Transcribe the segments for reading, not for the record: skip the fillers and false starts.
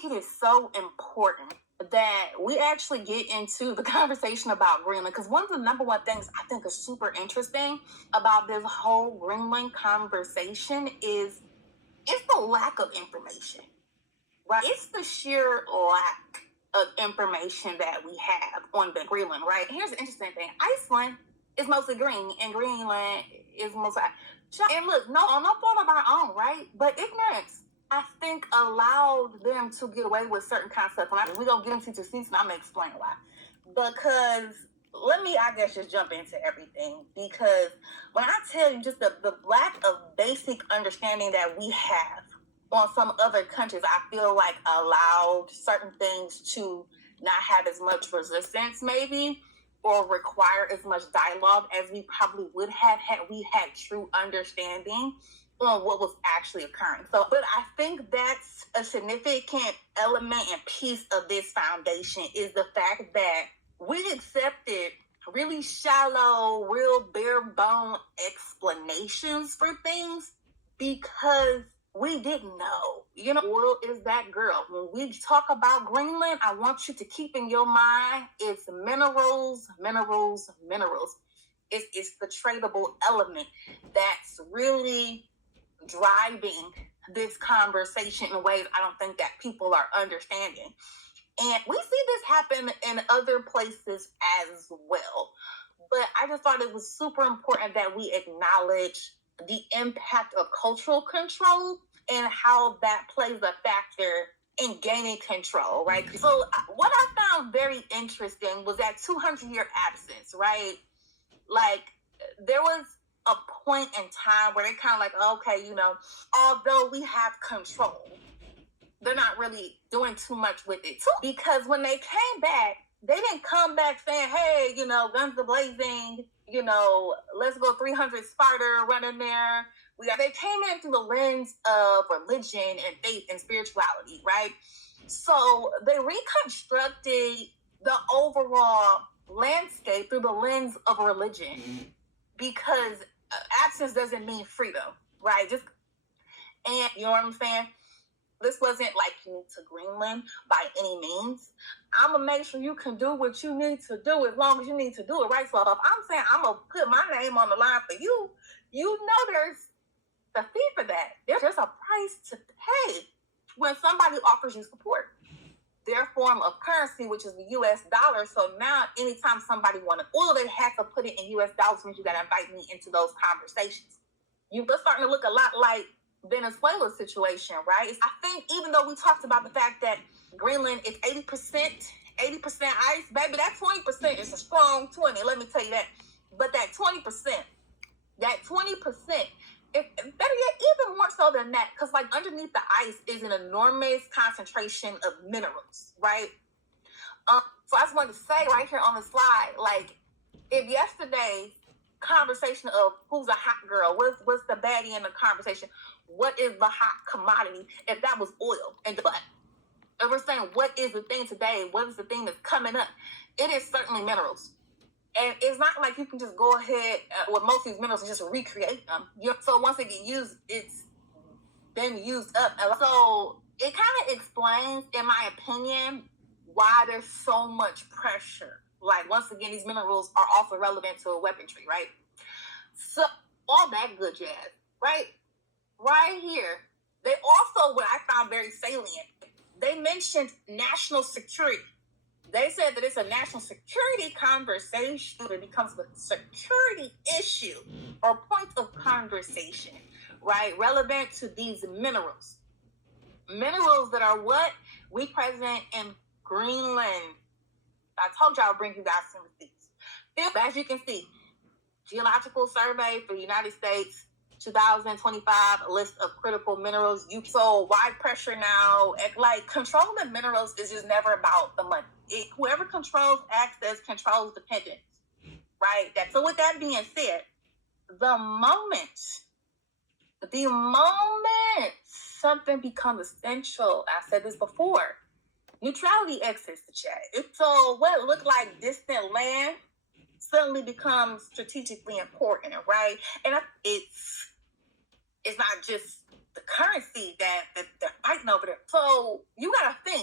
think it is so important that we actually get into the conversation about Greenland, because one of the number one things I think is super interesting about this whole Greenland conversation is the lack of information, right? It's the sheer lack of information that we have on the Greenland, right? Here's the interesting thing. Iceland is mostly green, and Greenland is mostly... And look, no fault of our own, right? But ignorance, I think, allowed them to get away with certain concepts. And we're going to get into statistics, and I'm going to explain why. Because let me, I guess, just jump into everything. Because when I tell you just the lack of basic understanding that we have on some other countries, I feel like allowed certain things to not have as much resistance, maybe, or require as much dialogue as we probably would have had we had true understanding on what was actually occurring. So, but I think that's a significant element and piece of this foundation is the fact that we accepted really shallow, real bare bone explanations for things because we didn't know. You know, the world is that girl. When we talk about Greenland, I want you to keep in your mind it's minerals, minerals, minerals. It's the tradable element that's really driving this conversation in ways I don't think that people are understanding. And we see this happen in other places as well. But I just thought it was super important that we acknowledge the impact of cultural control and how that plays a factor in gaining control, right? So what I found very interesting was that 200-year absence, right? Like, there was a point in time where they kind of like, okay, you know, although we have control, they're not really doing too much with it too. Because when they came back, they didn't come back saying, hey, you know, guns are blazing, you know, let's go 300 Sparta, run in there. They came in through the lens of religion and faith and spirituality, right? So they reconstructed the overall landscape through the lens of religion, because absence doesn't mean freedom, right? And you know what I'm saying? This wasn't like unique to Greenland by any means. I'm going to make sure you can do what you need to do as long as you need to do it, right? So if I'm saying I'm going to put my name on the line for you, you know there's a fee for that. There's a price to pay when somebody offers you support. Their form of currency, which is the U.S. dollar. So now anytime somebody wanted oil, they have to put it in U.S. dollars, which you got to invite me into those conversations. You're starting to look a lot like Venezuela's situation, right? I think even though we talked about the fact that Greenland is 80% ice, baby, that 20% is a strong 20, let me tell you that. But that 20%, if better yet, even more so than that, because like underneath the ice is an enormous concentration of minerals, right? So I just wanted to say right here on the slide, like, if yesterday's conversation of who's a hot girl, what's the baddie in the conversation, what is the hot commodity, if that was oil, and but if we're saying what is the thing today, what is the thing that's coming up, it is certainly minerals. And it's not like you can just go ahead with most of these minerals and just recreate them. So once they get used, it's been used up. So it kind of explains, in my opinion, why there's so much pressure. Like, once again, these minerals are also relevant to weaponry, right? So all that good jazz, right? Right here, they also, what I found very salient, they mentioned national security. They said that it's a national security conversation. It becomes a security issue or point of conversation, right? Relevant to these minerals. Minerals that are what? We present in Greenland. I told y'all I'll bring you guys some receipts. As you can see, Geological Survey for the United States, 2025, a list of critical minerals. So why pressure now? Like, controlling minerals is just never about the money. Whoever controls access controls dependence, right? So with that being said, the moment something becomes essential, I said this before, neutrality exits the chat. So what looked like distant land suddenly becomes strategically important, right? And it's not just the currency that they're fighting over there. So you gotta think.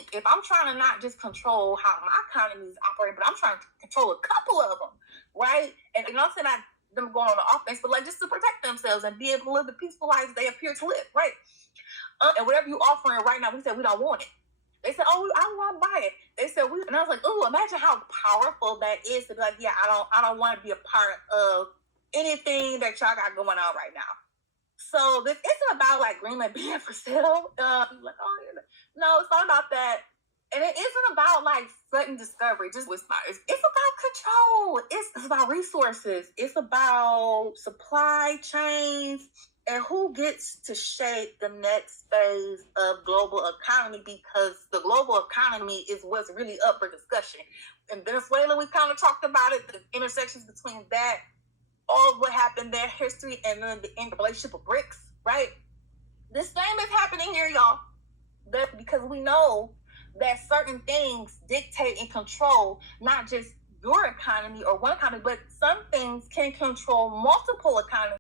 trying to not just control how my economy is operating, but I'm trying to control a couple of them, right? And I'm saying them going on the offense, but like just to protect themselves and be able to live the peaceful lives they appear to live, right? And whatever you offering right now, we said we don't want it. They said, "Oh, I want to buy it." They said, and I was like, "Oh, imagine how powerful that is to be like, yeah, I don't want to be a part of anything that y'all got going on right now." So this isn't about like Greenland being for sale. Like, oh, no, it's not about that. And it isn't about like sudden discovery. Just it's about control. It's about resources. It's about supply chains and who gets to shape the next phase of global economy, because the global economy is what's really up for discussion. In Venezuela, we kind of talked about it, the intersections between that, all of what happened there, history, and then the relationship of BRICS, right? The same is happening here, y'all. Because we know that certain things dictate and control not just your economy or one economy, but some things can control multiple economies.